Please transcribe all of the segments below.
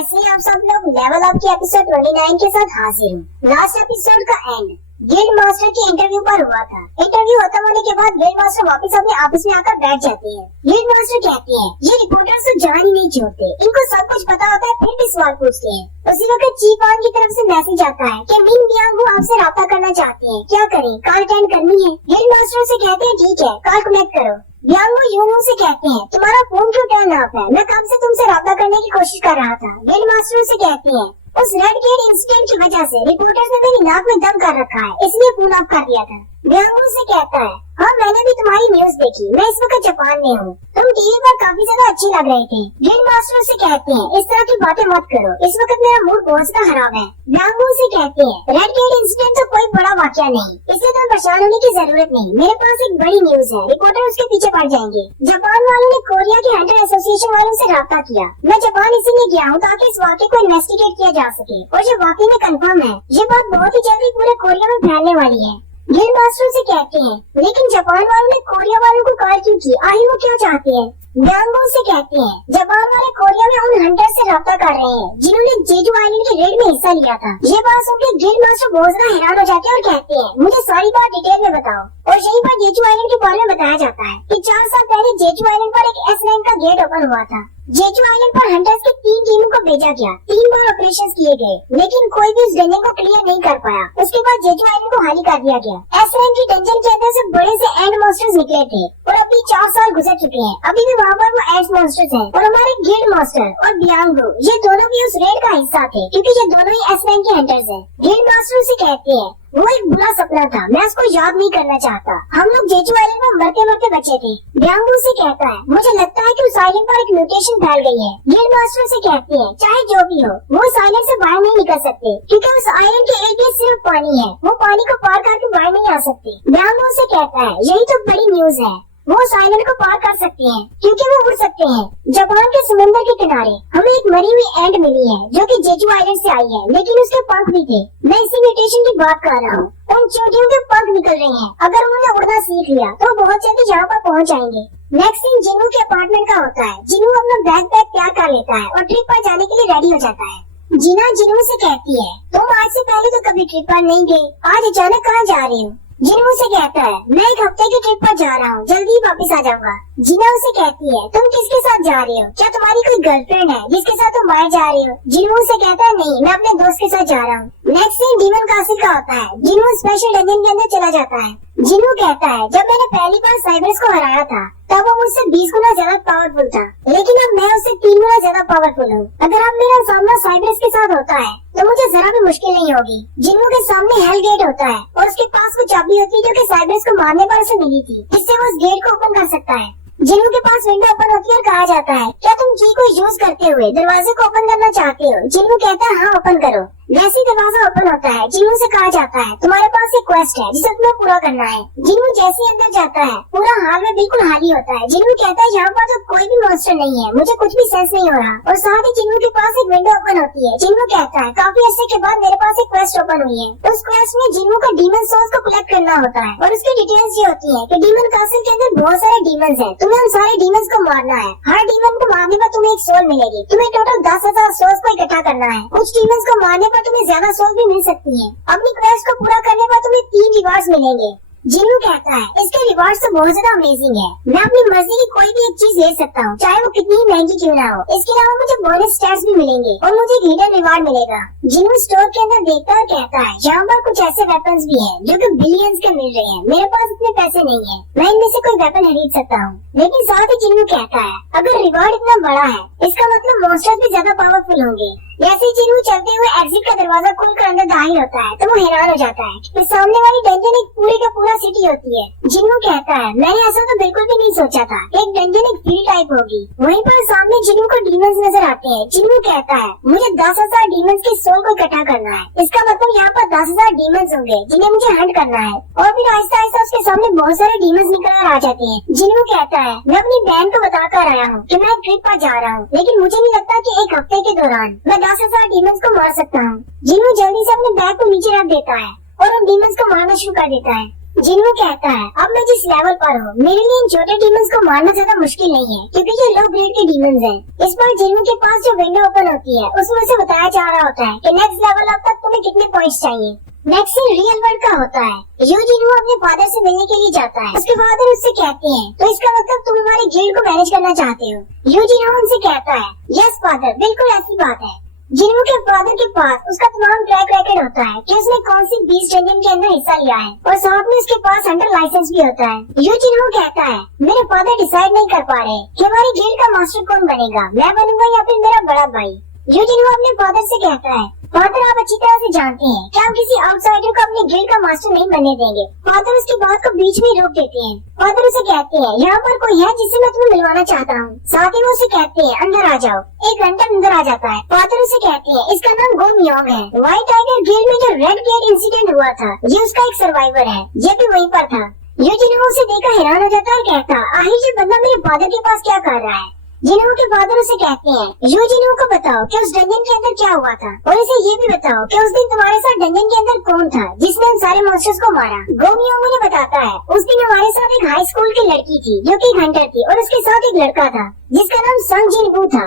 जैसे ही आप सब लोग लेवल अप के एपिसोड 29 के साथ हाजिर हूँ। लास्ट एपिसोड का एंड गिल्ड मास्टर की इंटरव्यू पर हुआ था। इंटरव्यू खत्म होने के बाद गिल्ड मास्टर वापस अपने ऑफिस में आकर बैठ जाते हैं। गिल्ड मास्टर कहते हैं ये रिपोर्टर्स तो जान ही नहीं छोड़ते, इनको सब कुछ पता होता है फिर भी सवाल पूछते हैं। उसी वक्त चीफ वान की तरफ से मैसेज आता है कि मिन बियांग आपसे राब्ता करना चाहते हैं, क्या करें, कॉल अटेंड करनी है। गिल्ड मास्टर से कहते हैं ठीक है, कॉल कनेक्ट करो। बियांगो यूनो से कहते हैं तुम्हारा फोन क्यों टर्न ऑफ है, मैं कब से तुमसे राब्ता करने की कोशिश कर रहा था। गिल्ड मास्टर से कहते हैं उस रेड गेट इंसिडेंट की वजह से रिपोर्टर्स ने मेरी नाक में दम कर रखा है, इसलिए फोन ऑफ कर दिया था। बियांगो से कहता है हाँ मैंने भी तुम्हारी न्यूज देखी, मैं इस वक्त जापान में हूँ, तुम टीवी पर काफी ज्यादा अच्छे लग रहे थे। गिल्ड मास्टर से कहते हैं इस तरह की बातें मत करो, इस वक्त मेरा मूड बहुत ज्यादा खराब है। बियांगो से कहते हैं रेड गेट इंसिडेंट तो कोई बड़ा वाकया नहीं, इसलिए तुम्हें परेशान होने की जरूरत नहीं, मेरे पास एक बड़ी न्यूज है, रिपोर्टर उसके पीछे पड़ जाएंगे। जापान वालों ने कोरिया के हंटर एसोसिएशन वालों से राब्ता किया। मैं जापान इसीलिए गया हूँ ताकि इस वाक़े को इन्वेस्टिगेट किया जा सके, और जो वाकई में कंफर्म है ये बात बहुत ही जल्दी पूरे कोरिया में फैलने वाली है। गिल्ड मास्टर से कहते हैं लेकिन जापान वालों ने कोरिया वालों को कॉल क्यों की, आखिर वो क्या चाहते हैं। बियांगो से कहते हैं जापान वाले कोरिया में उन हंटर से राब्ता कर रहे हैं जिन्होंने जेजू आइलैंड के रेड में हिस्सा लिया था। ये बात सुनकर गिल्ड मास्टर बहुत ज्यादा हैरान हो जाते हैं और कहते हैं मुझे सारी बात डिटेल में बताओ। और यहीं पर जेजू आइलैंड के बारे में बताया जाता है कि 4 साल पहले जेजू आइलैंड पर एक S9 का गेट ओपन हुआ था। जेजू आइलैंड पर हंटर्स की 3 टीमों को भेजा गया, 3 बार ऑपरेशन किए गए, लेकिन कोई भी उस डंजन को क्लियर नहीं कर पाया। उसके बाद जेजू आइलैंड को खाली कर दिया गया। S9 की डंजन के अंदर से बड़े से एंड मॉन्स्टर्स निकले थे और अभी 4 साल गुजर चुके हैं, अभी भी वहाँ पर वो एंड मॉन्स्टर्स हैं। और हमारे गिल्ड मास्टर और बियांगो ये दोनों भी उस रेड का हिस्सा थे क्योंकि ये दोनों ही S9 के हंटर्स हैं। गिल्ड मास्टर से कहते हैं वो एक बुरा सपना था, मैं उसको याद नहीं करना चाहता, हम लोग जेजू आइलैंड में मरते मरते बचे थे। बियांगो से कहता है मुझे लगता है कि उस आइलैंड पर एक म्यूटेशन फैल गई है। गिल्ड मास्टर से कहते हैं चाहे जो भी हो वो उस आइलैंड से बाहर नहीं निकल सकते क्योंकि उस आइलैंड के एरिया सिर्फ पानी है, वो पानी को पार करके बाहर नहीं आ सकते। बियांगो से कहता है यही तो बड़ी न्यूज है, वो उस आइलैंड को पार कर सकते हैं क्योंकि वो उड़ सकते हैं। जापान के समुद्र के किनारे हमें एक मरी हुई एंट मिली है जो कि जेजू आइलैंड से आई है, लेकिन उसके पंख भी थे। मैं इसी म्यूटेशन की बात कर रहा हूँ, उन चोटियों के पंख निकल रहे हैं, अगर उन्होंने उड़ना सीख लिया तो बहुत जल्दी यहाँ पर पहुँच जाएंगे। नेक्स्ट सीन जिन्नू के अपार्टमेंट का होता है। जिन्नू अपना बैग तैयार कर लेता है और ट्रिप पर जाने के लिए रेडी हो जाता है। जीना जिन्नू से कहती है तुम आज से पहले तो कभी ट्रिप पर नहीं गए, आज अचानक कहाँ जा रहे हो। जिन्नू से कहता है मैं एक हफ्ते की ट्रिप पर जा रहा हूँ, जल्दी ही वापस आ जाऊंगा। जीना उसे कहती है तुम किसके साथ जा रहे हो, क्या तुम्हारी कोई गर्लफ्रेंड है जिसके साथ तुम बाहर जा रहे हो। जिन्नू से कहता है नहीं, मैं अपने दोस्त के साथ जा रहा हूँ। नेक्स्ट सीन डीमन कासिल का होता है। जिन्नू स्पेशल डंजन के अंदर चला जाता है। जिन्नू कहता है जब मैंने पहली बार साइबर्स को हराया था तब वो मुझसे 20 गुना ज्यादा पावरफुल था, लेकिन अब मैं उससे 3 गुना ज्यादा पावरफुल हूँ। अगर अब मेरा सामना साइबर्स के साथ होता है तो मुझे जरा भी मुश्किल नहीं होगी। जिन्नू के सामने हेल गेट होता है और उसके पास वो चाबी होती है जो कि साइबर्स को मारने पर उसे मिली थी, इससे वो उस गेट को ओपन कर सकता है। जिन्नू के पास विंडो ओपन होती है और कहा जाता है क्या तुम की को यूज करते हुए दरवाजे को ओपन करना चाहते हो। जिन्नू कहता है हाँ ओपन करो। जैसे दरवाजा ओपन होता है जिन्नू से कहा जाता है तुम्हारे पास एक क्वेस्ट है जिसे तुम्हें पूरा करना है। जिन्नू जैसे अंदर जाता है पूरा हाल में बिल्कुल खाली होता है। जिन्नू कहता है यहाँ पर तो कोई भी मॉन्स्टर नहीं है, मुझे कुछ भी सेंस नहीं हो रहा। और साथ ही जिन्नू के पास एक विंडो ओपन होती है। जिन्नू कहता है काफी अर्से के बाद मेरे पास एक क्वेस्ट ओपन हुई है। उस क्वेस्ट में जिन्नू को डीमन सोल्स को कलेक्ट करना होता है और उसकी डिटेल्स ये होती है कि डीमन कासिल के अंदर बहुत सारे डीमंस हैं, तुम्हें उन सारे डीमंस को मारना है। हर डीमन को मारने पर तुम्हें एक सोल मिलेगी, तुम्हें टोटल 10,000 सोल्स को इकट्ठा करना है। कुछ डीमंस को मारने पर तुम्हें ज्यादा सोल भी मिल सकती है। अपनी क्वेस्ट को पूरा करने पर तुम्हें 3 रिवार्ड्स मिलेंगे। जिन्नू कहता है इसके रिवार्ड्स तो बहुत ज्यादा अमेजिंग है, मैं अपनी मर्जी की कोई भी एक चीज ले सकता हूँ चाहे वो कितनी महंगी क्यों ना हो। इसके अलावा मुझे बोनस स्टैट्स भी मिलेंगे और मुझे एक हिडन रिवार्ड मिलेगा। जिन्नू स्टोर के अंदर देखता है कहता है यहाँ पर कुछ ऐसे वेपन्स भी हैं जो कि बिलियंस के मिल रहे हैं, मेरे पास इतने पैसे नहीं है मैं इनमें से कोई वेपन खरीद सकता हूँ। लेकिन साथ ही जिन्नू कहता है अगर रिवार्ड इतना बड़ा है इसका मतलब मॉन्स्टर्स भी ज्यादा पावरफुल होंगे। जैसे ही जिन्नू चलते हुए एग्जिट का दरवाजा खुलकर अंदर दाखिल होता है तो वो हैरान हो जाता है कि सामने वाली डंजन एक पूरी का पूरा सिटी होती है। जिन्नू कहता है मैंने ऐसा तो बिल्कुल भी नहीं सोचा था, एक डंजन एक फील्ड टाइप होगी। वहीं पर सामने जिन्नू को डीमंस नजर आते हैं। जिन्नू कहता है मुझे 10,000 डीमंस के सोल को इकट्ठा करना है, इसका मतलब यहाँ पर 10,000 डीमंस होंगे जिन्हें मुझे हंट करना है। और फिर आहिस्ता आहिस्ता उसके सामने बहुत सारे डीमंस निकल कर आ जाते हैं। जिन्नू कहता है मैं अपनी बहन को बता कर आया हूँ कि मैं ट्रिप पर जा रहा हूँ, लेकिन मुझे नहीं लगता कि एक हफ्ते के दौरान मैं 10,000 डीमंस को मार सकता हूँ। जिन्नू जल्दी से अपने बैग को नीचे रख देता है और उन डीमंस को मारना शुरू कर देता है। जिन्हों कहता है अब मैं जिस लेवल पर हूँ मेरे लिए इन छोटे डीमंस को मारना ज्यादा मुश्किल नहीं है, क्योंकि ये लो ग्रेड के डीमंस हैं। इस बार जिन्हों के पास जो विंडो ओपन होती है उसमें से बताया जा रहा होता है कि नेक्स्ट लेवल अप तक तुम्हें कितने पॉइंट्स चाहिए। नेक्स्ट सीन रियल वर्ल्ड का होता है। जिन्हों अपने फादर से मिलने के लिए जाता है। उसके फादर उससे कहते हैं तो इसका मतलब तुम हमारे गिल्ड को मैनेज करना चाहते हो। जिन्हों उनसे कहता है यस फादर, बिल्कुल ऐसी बात है। जिन्हों के फादर के पास उसका तमाम ट्रैक रिकॉर्ड होता है कि उसने कौन सी 20 डंजन के अंदर हिस्सा लिया है और साथ में उसके पास हंटर लाइसेंस भी होता है। जिन्हों कहता है मेरे फादर डिसाइड नहीं कर पा रहे कि हमारी गिल्ड का मास्टर कौन बनेगा, मैं बनूंगा या फिर मेरा बड़ा भाई। जिन्हों अपने फादर से कहता है फादर आप अच्छी तरह से जानते हैं कि हम किसी आउटसाइडर को अपने गिल्ड का मास्टर नहीं बनने देंगे। फादर उसकी बात को बीच में रोक देते हैं। फादर उसे कहते हैं यहाँ पर कोई है जिससे मैं तुम्हें मिलवाना चाहता हूँ। साथ ही वो उसे कहते हैं अंदर आ जाओ। एक घंटा अंदर आ जाता है। फादर उसे कहते हैं इसका नाम गो मियोंग है। व्हाइट टाइगर गिल्ड में जो रेड गेट इंसिडेंट हुआ था ये उसका एक सर्वाइवर है, ये भी वहीं पर था। जिन्हों उसे देखकर हैरान हो जाता है और कहता आखिर ये बंदा मेरे फादर के पास क्या कर रहा है। जिन्हों के फादर उसे कहते हैं जिन्हों को बताओ कि उस डंजन के अंदर क्या हुआ था और इसे ये भी बताओ कि उस दिन तुम्हारे साथ डंजन के अंदर कौन था जिसने उन सारे मॉन्स्टर्स को मारा। गोमियोंग ने बताता है उस दिन हमारे साथ एक हाई स्कूल की लड़की थी जो कि हंटर थी और उसके साथ एक लड़का था जिसका नाम संग जिनवू था।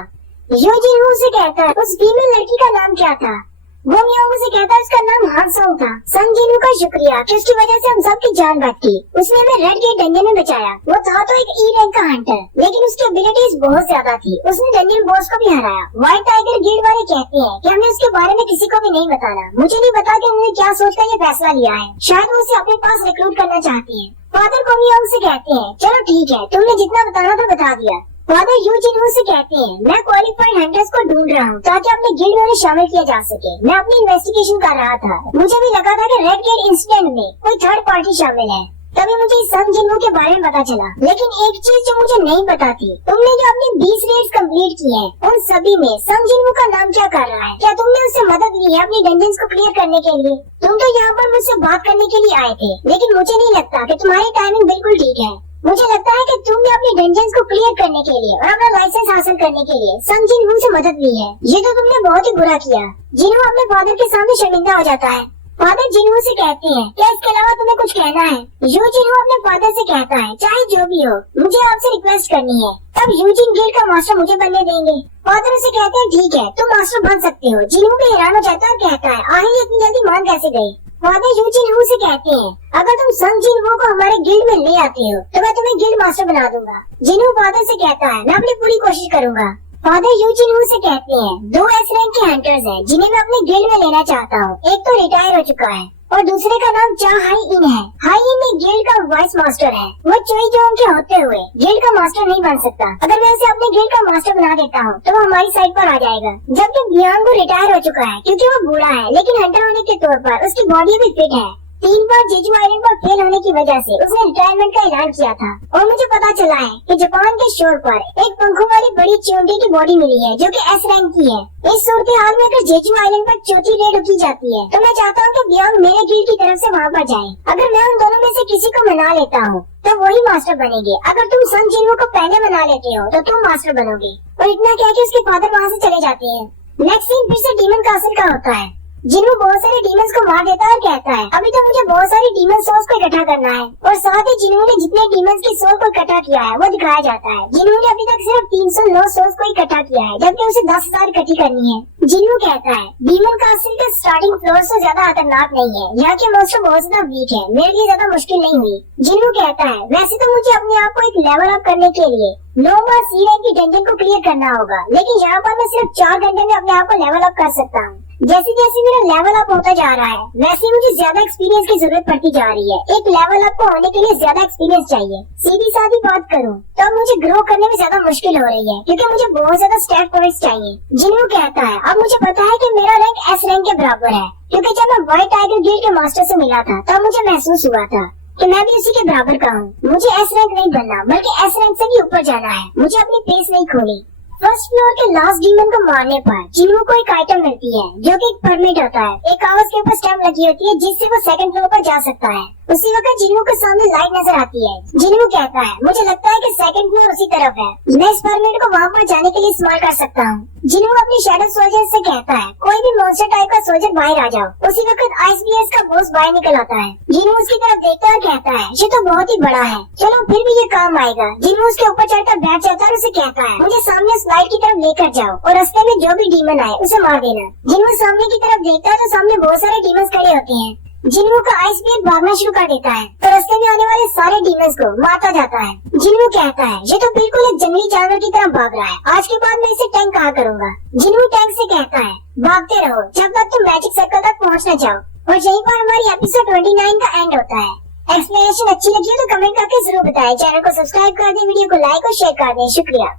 जिन्हों से कहता है उस फीमेल लड़की का नाम क्या था। गोमियोंग से कहता है उसका नाम हानसोंग था। संग जिनवू का शुक्रिया कि उसकी वजह से हम सबकी जान बच गई। उसने हमें रेड गेट डंजन में बचाया। वो था तो एक ई रैंक का हंटर, लेकिन उसकी एबिलिटीज बहुत ज्यादा थी। उसने डंजन बॉस को भी हराया। व्हाइट टाइगर गिल्ड वाले कहते हैं कि हमें उसके बारे में किसी को भी नहीं बताना। मुझे नहीं पता कि उन्होंने क्या सोचकर ये फैसला लिया है, शायद वो उसे अपने पास रिक्रूट करना चाहती है। फादर गोमियोंग से कहते हैं चलो ठीक है, तुमने जितना बताना था बता दिया। फादर जिन्हों से कहते हैं मैं क्वालिफाइड हंटर्स को ढूंढ रहा हूँ ताकि अपने गिल्ड में शामिल किया जा सके। मैं अपनी इन्वेस्टिगेशन कर रहा था, मुझे भी लगा था कि रेड गेट इंसिडेंट में कोई थर्ड पार्टी शामिल है। तभी मुझे संग जिनवू के बारे में पता चला। लेकिन एक चीज जो मुझे नहीं पता थी, तुमने जो अपनी 20 रेड्स कंप्लीट की हैं, उन सभी में संग जिनवू का नाम क्या कर रहा है? क्या तुमने उससे मदद ली है अपनी डंजन्स को क्लियर करने के लिए? तुम तो यहाँ पर मुझसे बात करने के लिए आए थे, लेकिन मुझे नहीं लगता कि तुम्हारी टाइमिंग बिल्कुल ठीक है। मुझे लगता है कि तुमने अपनी डंजन्स को क्लियर करने के लिए और अपना लाइसेंस हासिल करने के लिए संग जिनवू से मदद ली है। ये तो तुमने बहुत ही बुरा किया। जिन्हों अपने फादर के सामने शर्मिंदा हो जाता है। फादर जिन्हों से कहते हैं क्या इसके अलावा तुम्हें कुछ कहना है? जिन्हों अपने फादर से कहता है चाहे जो भी हो मुझे आपसे रिक्वेस्ट करनी है। तब यूजिन गिल्ड का मास्टर मुझे बनने देंगे। फादर उसे कहते हैं ठीक है तुम मास्टर बन सकते हो। जिन्हों भी हैरान हो जाता है और कहता है आखिर इतनी जल्दी मान कैसे गए। फादर जिन्हों से कहते हैं अगर तुम संग जिनवू को हमारे गिल्ड में ले आते हो तो मैं तुम्हें गिल्ड मास्टर बना दूंगा। जिन्हों फादर से कहता है मैं अपनी पूरी कोशिश करूंगा। फादर जिन्हों से कहते हैं 2 एस रैंक के हंटर्स हैं जिन्हें मैं अपने गिल्ड में लेना चाहता हूँ। एक तो रिटायर हो चुका है और दूसरे का नाम चा हाई इन है। हाई इन एक गिल्ड का वाइस मास्टर है। वो चोई जोंग के होते हुए गिल्ड का मास्टर नहीं बन सकता। अगर मैं उसे अपने गिल्ड का मास्टर बना देता हूँ तो वो हमारी साइड पर आ जाएगा। जबकि बियांग रिटायर हो चुका है क्योंकि वो बूढ़ा है, लेकिन हंटर होने के तौर पर उसकी बॉडी भी फिट है। 3 बार जेजू आइलैंड पर फेल होने की वजह से उसने रिटायरमेंट का ऐलान किया था। और मुझे पता चला है कि जापान के शोर पर एक पंखों वाली बड़ी चींटी की बॉडी मिली है जो कि एस रैंक की है। इस सूरत हाल में अगर जेजू आइलैंड पर चौथी रेड की जाती है तो मैं चाहता हूँ कि बियांग मेरे गिल्ड की तरफ से वहाँ पर जाए। अगर मैं उन दोनों में से किसी को मना लेता हूँ तो वही मास्टर बनेंगे। अगर तुम संग जिनवू को पहले मना लेते हो तो तुम मास्टर बनोगे। और इतना क्या कि उसके फादर वहाँ से चले जाते हैं। नेक्स्ट सीन फिर से डीमन कासल का होता है। जिन्हों बहुत सारे डीमंस को मार देता है और कहता है अभी तो मुझे बहुत सारी डीमन सोल्स को इकट्ठा करना है। और साथ ही जिन्होंने जितने डीमंस की सोल को इकट्ठा किया है वो दिखाया जाता है। जिन्होंने अभी तक सिर्फ 309 सोल्स को इकट्ठा किया है जबकि उसे 10,000 इकट्ठी करनी है। जिन्हों कहता है डीमन कासल के स्टार्टिंग फ्लोर से ज्यादा खतरनाक नहीं है। यहाँ के मॉन्स्टर बहुत ज्यादा वीक है, मेरे लिए ज्यादा मुश्किल नहीं हुई। जिन्हों कहता है वैसे तो मुझे अपने आप को एक लेवल अप करने के लिए 9 बार सी रैंक की डंजन को क्लियर करना होगा, लेकिन यहाँ पर मैं सिर्फ 4 घंटे में अपने आप को लेवल अप कर सकता हूँ। जैसे जैसे मेरा लेवल अप होता जा रहा है वैसे मुझे ज्यादा एक्सपीरियंस की जरूरत पड़ती जा रही है। एक लेवल अप को होने के लिए ज्यादा एक्सपीरियंस चाहिए। सीधी सादी बात करूं तो अब मुझे ग्रो करने में ज्यादा मुश्किल हो रही है क्योंकि मुझे बहुत ज्यादा स्टैट पॉइंट्स चाहिए। जिन्हों कहता है अब मुझे पता है कि मेरा रैंक एस रैंक के बराबर है, क्योंकि जब मैं व्हाइट टाइगर गिल्ड के मास्टर से मिला था तब मुझे महसूस हुआ था कि मैं भी उसी के बराबर का हूँ। मुझे एस रैंक नहीं बनना बल्कि एस रैंक से भी ऊपर जाना है। मुझे अपनी पेस नहीं खोनी। फर्स्ट फ्लोर के लास्ट डीमन को मारने पर जिन्हों को एक आइटम मिलती है जो कि एक परमिट होता है। एक कागज के ऊपर स्टैम्प लगी होती है जिससे वो सेकंड फ्लोर पर जा सकता है। उसी वक्त जिन्नू के सामने लाइट नजर आती है। जिन्नू कहता है, मुझे लगता है कि सेकंड फ्लोर उसी तरफ है, मैं स्पाइडरमैन को वहाँ पर जाने के लिए इस्तेमाल कर सकता हूँ। जिन्नू अपनी शैडो सोल्जर से कहता है, कोई भी मॉन्स्टर टाइप का सोल्जर बाहर आ जाओ। उसी वक्त आईसीबीएस का बॉस बाहर निकल आता है। जिन्नू उसकी तरफ देखता है और कहता है, ये तो बहुत ही बड़ा है, चलो फिर भी ये काम आएगा। जिन्नू उसके ऊपर चढ़कर बैठ जाता है और उसे कहता है, मुझे सामने स्लाइड की तरफ लेकर जाओ और रास्ते में जो भी डीमन आए उसे मार देना। जिन्नू सामने की तरफ देखता है तो सामने बहुत सारे डीमंस खड़े होते हैं। जिन्नू का आईसीबीएस भागना शुरू कर देता है तो रास्ते में आने वाले सारे डीमंस को मारता जाता है। जिन्नू कहता है, ये तो बिल्कुल एक जंगली जानवर की तरह भाग रहा है, आज के बाद मैं इसे टैंक कहा करूँगा। जिन्नू टैंक से कहता है, भागते रहो जब तक तुम मैजिक सर्कल तक पहुँच न जाओ। और यहीं पर हमारी एपिसोड 29 का एंड होता है। एक्सप्लेनेशन अच्छी लगी हो तो कमेंट करके जरूर बताएं। चैनल को सब्सक्राइब कर दें, वीडियो को लाइक और शेयर कर दें। शुक्रिया।